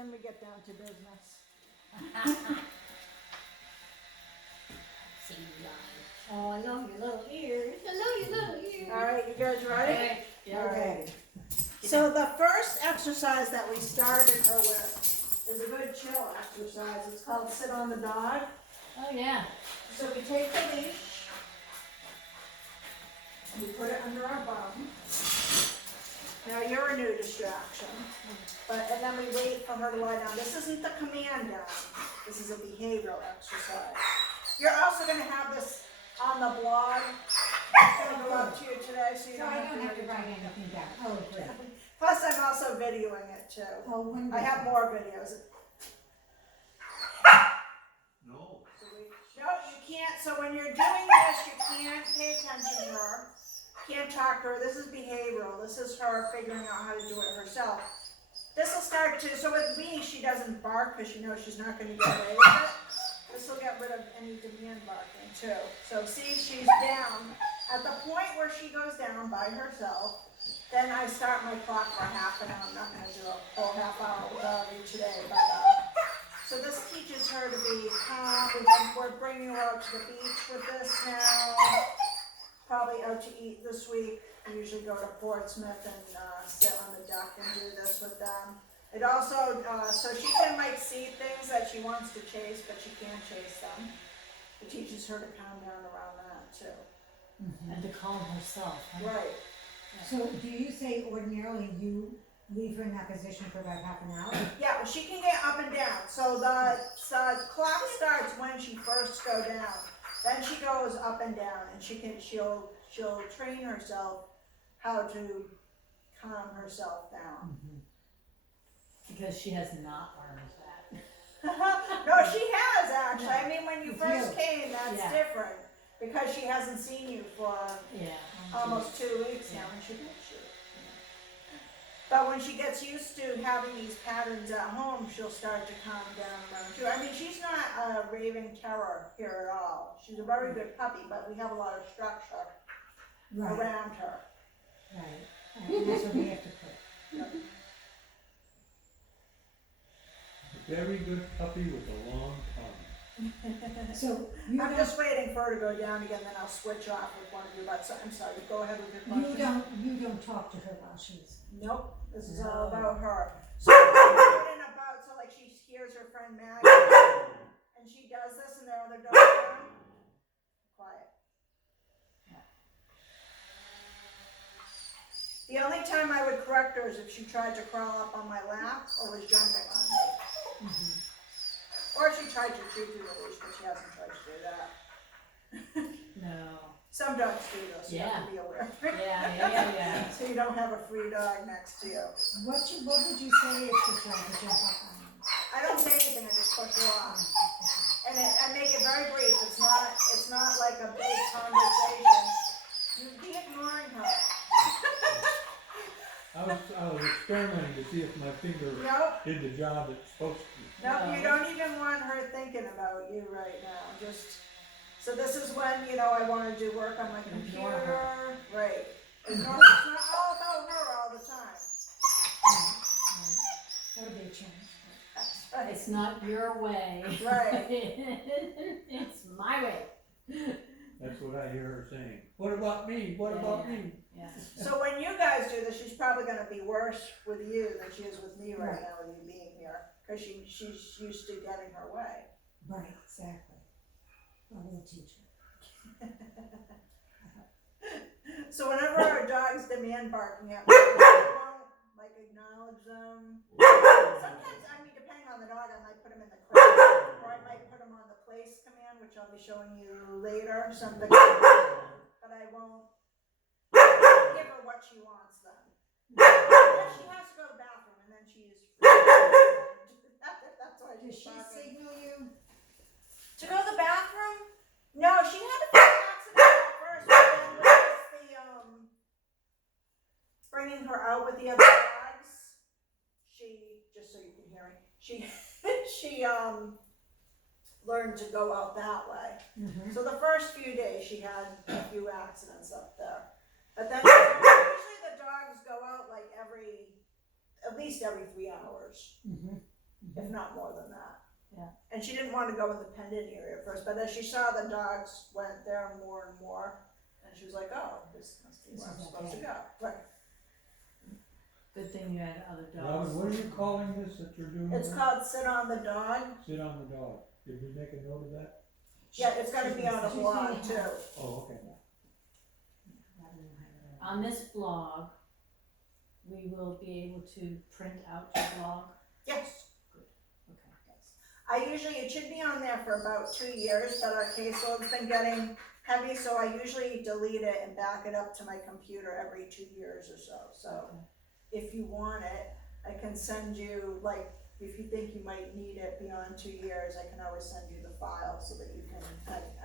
then we get down to business. Oh, I love your little ears. I love your little ears. All right, you guys ready? Yeah. Okay. So the first exercise that we started her with is a good chill exercise. It's called sit on the dog. Oh, yeah. So we take the leash, and we put it under our bum. Now you're a new distraction, and then we wait for her to lie down. This isn't the command down. This is a behavioral exercise. You're also going to have this on the blog. It's going to go up to you today, so you So don't I have don't to have to write anything down. Oh, great. Plus, I'm also videoing it too. Oh, wonderful. I have more videos. No. No, you can't. So when you're doing this, you can't pay attention to her. Can't talk to her. This is behavioral. This is her figuring out how to do it herself. This will start to, so with me, she doesn't bark because she knows she's not going to get away with it. This will get rid of any demand barking too. So see, she's down. At the point where she goes down by herself, then I start my clock for half an hour. I'm not going to do a full half hour with Audrey today, but so this teaches her to be calm. We're bringing her out to the beach with this now. Probably out to eat this week. We usually go to Portsmouth and sit on the deck and do this with them. It also, so she can see things that she wants to chase, but she can't chase them. It teaches her to calm down around that too. Mm-hmm. And to calm herself. Huh? Right. So do you say ordinarily you leave her in that position for about half an hour? Yeah, well, she can get up and down. So the clock starts when she first goes down. Then she goes up and down, and she'll train herself how to calm herself down. Mm-hmm. Because she has not learned that. No, she has actually. Yeah. I mean, when you first came, that's Yeah. different because she hasn't seen you for almost 2 weeks now, and she gets you. But when she gets used to having these patterns at home, she'll start to calm down around you. I mean, she's not a raving terror here at all. She's a very good puppy, but we have a lot of structure around her. Right. And that's what we have to put. Yep. A very good puppy with a long tongue. So you I'm don't, just waiting for her to go down again, then I'll switch off with one of you. But I'm sorry, go ahead with your question. you don't talk to her while she's. Nope, this is No. all about her. So like she hears her friend Maggie, and she does this, and there are other dogs around. Quiet. The only time I would correct her is if she tried to crawl up on my lap or was jumping on me. Mm-hmm. Or she tried to chew through the leash, but she hasn't tried to do that. No. Some dogs do though, so you have to be aware. Yeah. So you don't have a free dog next to you. What would you say if she tried to jump up on you? I don't say anything, I just push her off. And I make it very brief. It's not like a big conversation. You'd be ignoring her. I was experimenting to see if my finger Nope. did the job it's supposed to. Nope, you don't even want her thinking about you right now. So this is when, I want to do work on my Ignore computer. her. Right. Ignore her. It's not all about her all the time. That would be a change. That's right. It's not your way. Right. It's my way. That's what I hear her saying. What about me? What about me? Yeah. So when you guys do this, she's probably going to be worse with you than she is with me right Right. now with you being here. Because she's used to getting her way. Right, exactly. Well, we'll teach her. So whenever our dogs demand barking at me, I don't acknowledge them. Sometimes, depending on the dog, I might put them in the crate, or I might put them on the place command, which I'll be showing you later. But I won't give her what she wants then. Unless she has to go to the bathroom, and then she is free. That's why Does she's she barking. signal you? To go to the bathroom? No, she had a big accident at first, but then with bringing her out with the other dogs, just so you can hear me, she learned to go out that way. Mm-hmm. So the first few days she had a few accidents up there. But then usually the dogs go out at least every 3 hours. Mm-hmm. if not more than that. Yeah. And she didn't want to go in the pendant area at first, but as she saw the dogs went there more and more, and she was like, oh, this must be where I'm This is supposed to okay. go. Right. Good thing you had other Robin, dogs. what are you calling this that you're doing? It's now? called Sit on the Dog. Sit on the dog. Did we make a note of that? Yeah, it's gonna be on a She's blog gonna too. have- Oh, okay. On this blog, we will be able to print out your blog. Yes. Okay. I usually, it should be on there for about 2 years, but our caseload's been getting heavy, so I usually delete it and back it up to my computer every 2 years or so. So Okay. if you want it, I can send you, like, if you think you might need it beyond 2 years, I can always send you the file so that you can,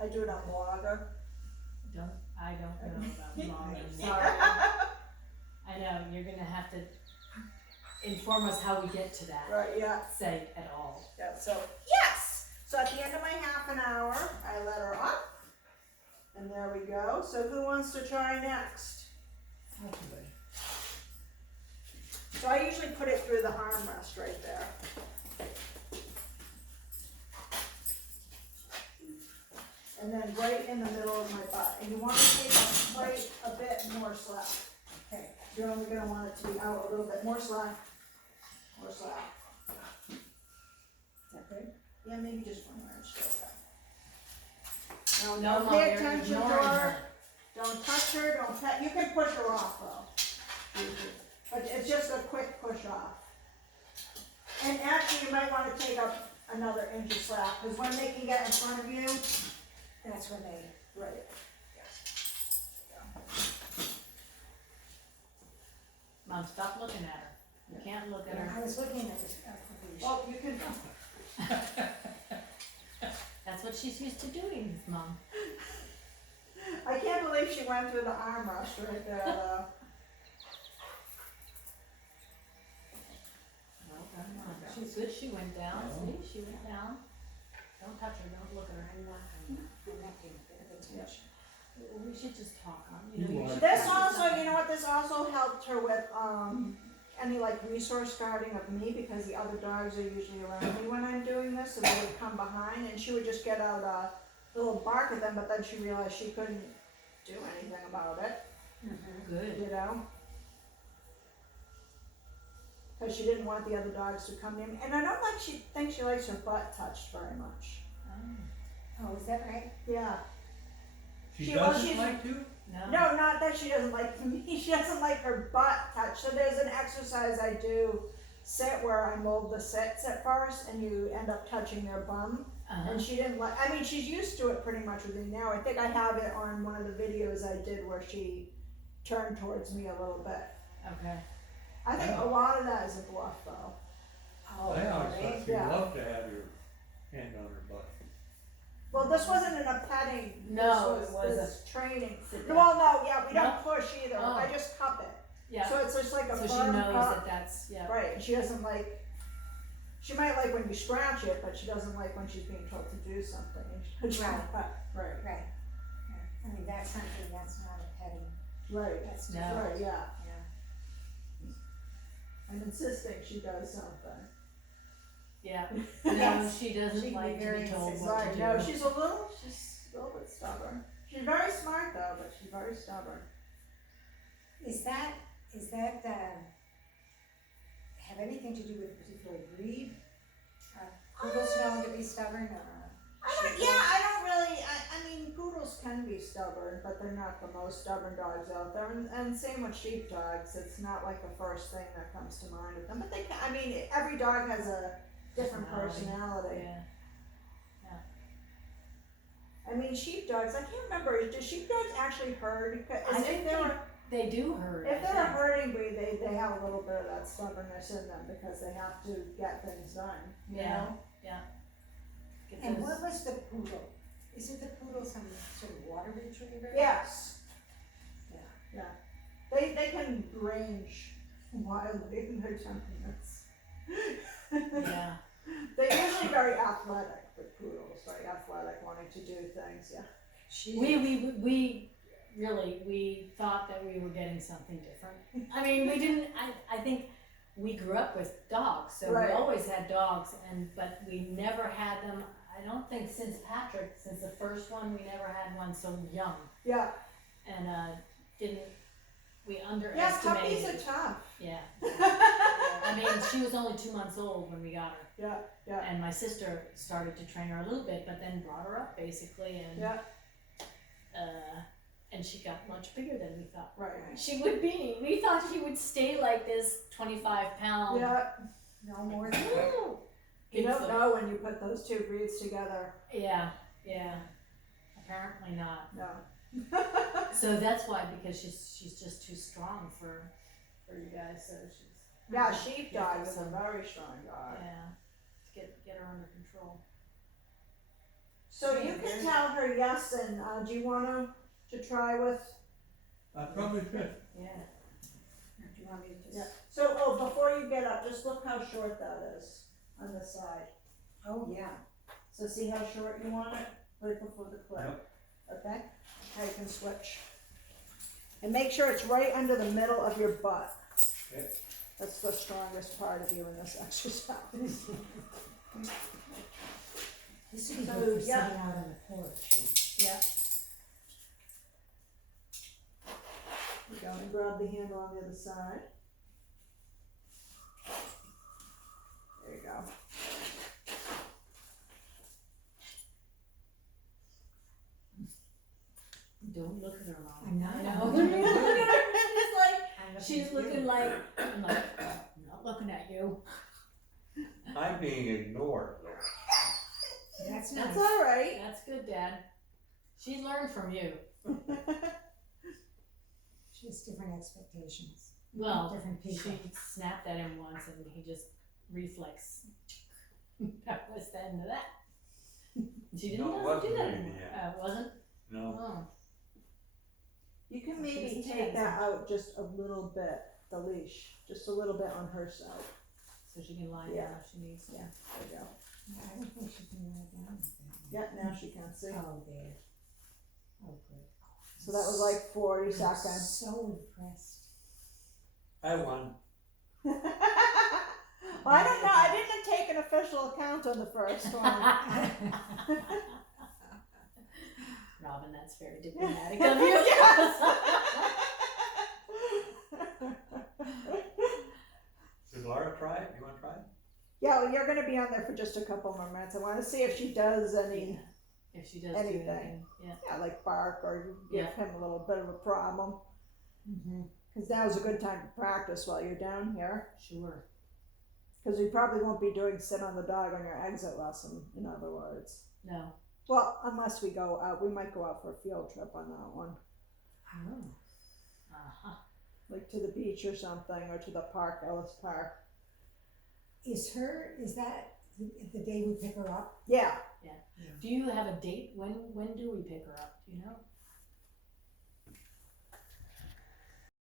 I do it on Blogger. I don't know about blogging, sorry. I know, you're gonna have to inform us how we get to that Right, yeah, site at all. yeah, so, yes! So at the end of my half an hour, I let her up. And there we go. So who wants to try next? Okay. So I usually put it through the armrest right there. And then right in the middle of my butt. And you want to take quite a bit more slack. Okay. You're only gonna want it to be out a little bit more slack. More slack. Is that good? Yeah, maybe just 1 more inch. There we go. No, Now, Mom, pay you're attention to ignoring her. her. Don't touch her, don't pet, you can push her off though. But it's just a quick push off. And actually, you might wanna take up another inch of slack, cause when they can get in front of you, that's when they, right. Mom, stop looking at her. You can't look at I her. was looking at this, Well, you can, That's what she's used to doing, Mom. I can't believe she went through the armrest right there though. She's good, she went down, Yeah. see, she went down. Don't touch her, don't look at her anymore. We should just talk on, you know, You you are. should. This also, you know what, this also helped her with, any like resource guarding of me, because the other dogs are usually around me when I'm doing this, so they would come behind, and she would just get out a little bark at them, but then she realized she couldn't do anything about it, Good. you know? Cause she didn't want the other dogs to come in, and I don't like, she thinks she likes her butt touched very much. Oh, is that right? Yeah. She Well, doesn't she's- like to? No, not that she doesn't like me, she doesn't like her butt touched. So there's an exercise I do, sit where I mold the sits at first, and you end up touching their bum. Uh-huh. And she didn't like, I mean, she's used to it pretty much with me now. I think I have it on one of the videos I did where she turned towards me a little bit. Okay. I think Yeah. a lot of that is a bluff though. Oh, I always really? thought she Yeah. loved to have your hand on her butt. Well, this wasn't in a petting, No, this it was wasn't. this training. Sit down. Well, no, yeah, we No? don't push either, Oh. I just cup it. Yeah, So it's just like a so she firm knows cup. that that's, yeah. Right, and she doesn't like, she might like when you scratch it, but she doesn't like when she's being told to do something. Right. Right, Right. Yeah. I mean, that's something that's not a petting, right, that's No. different. right, yeah. Yeah. I'm insisting she does something. Yeah. No, Yes. she doesn't She can like be to be very told what Right, to no, do. she's a little bit stubborn. She's very smart though, but she's very stubborn. Is that, have anything to do with a particular breed? Poodles known to be stubborn or? I don't really, I mean, poodles can be stubborn, but they're not the most stubborn dogs out there, and same with sheepdogs, it's not like the first thing that comes to mind with them, but they can, I mean, every dog has a different personality. Yeah. I mean, sheepdogs, I can't remember, do sheepdogs actually herd? I think they do hurt. If they're a herding breed, they have a little bit of that stubbornness in them, because they have to get things done, you Yeah. know? Get And those- what was the poodle? Isn't the poodle some sort of water retriever? Yes. Yeah. They can range wildly in their temperaments. Yeah. They're usually very athletic, the poodles, very athletic, wanting to do things, yeah. We really, we thought that we were getting something different. I mean, we didn't, I think we grew up with dogs, so Right. we always had dogs, but we never had them. I don't think since the first one, we never had one so young, Yeah, and we yeah, underestimated. puppies are tough. Yeah. I mean, she was only 2 months old when we got her, Yeah, yeah, and my sister started to train her a little bit, but then brought her up basically, and yeah, and she got much bigger than we thought right. she would be. We thought she would stay like this 25-pound. Yeah, No more than you don't know when you put those two breeds together. Yeah, yeah. Apparently not. No. So that's why, because she's just too strong for you guys. So she's Yeah, sheepdog is a some- very strong dog. yeah. Get her under control. So you can tell her yes, and do you want to try with? I probably should. Yeah. Do you want me to Yeah. just? So, before you get up, just look how short that is on this side. Oh, yeah. So see how short you want it, right before the clip. Okay? Now you can switch. And make sure it's right under the middle of your butt. Okay. That's the strongest part of you in this exercise. This would be So, good for yeah. sitting out on the porch. Yeah. You go and grab the handle on the other side. There you go. Don't look at her, Mom. I'm not. I know. I'm Look looking at at her. I'm She's at looking you. like. I'm like, I'm not looking at you. I'm being ignored. That's nice. That's all right. That's good, Dad. She's learned from you. She has different expectations. Well, Different people. she snapped at him once, and he just reflex. That was the end of that. She didn't No, it know to wasn't do that really anymore. the end. It wasn't. No. Oh. You can She maybe doesn't take have that out just a little bit, the leash, just a little bit on her side. So she can lie Yeah. down if she needs to. There you go. I don't think she can lie down with that. Yeah, now she can see. Oh, there. Oh, good. So that was like 40 I'm seconds. so impressed. I won. Well, I don't know. I didn't take an official account on the first one. Robin, that's very diplomatic of you. Did Laura try it? You wanna try it? Yeah, well, you're going to be on there for just a couple more minutes. I want to see if she does any, If she does Anything. do anything. Yeah. yeah, like bark or give Yeah. him a little bit of a problem. Mm-hmm. Because now's a good time to practice while you're down here. Sure. Because we probably won't be doing sit on the dog on your exit lesson, in other words. No. Well, unless we go out, we might go out for a field trip on that one. Oh. Uh-huh. Like to the beach or something, or to the park, Ellis Park. Is that the day we pick her up? Yeah. Do you have a date? When do we pick her up? Do you know?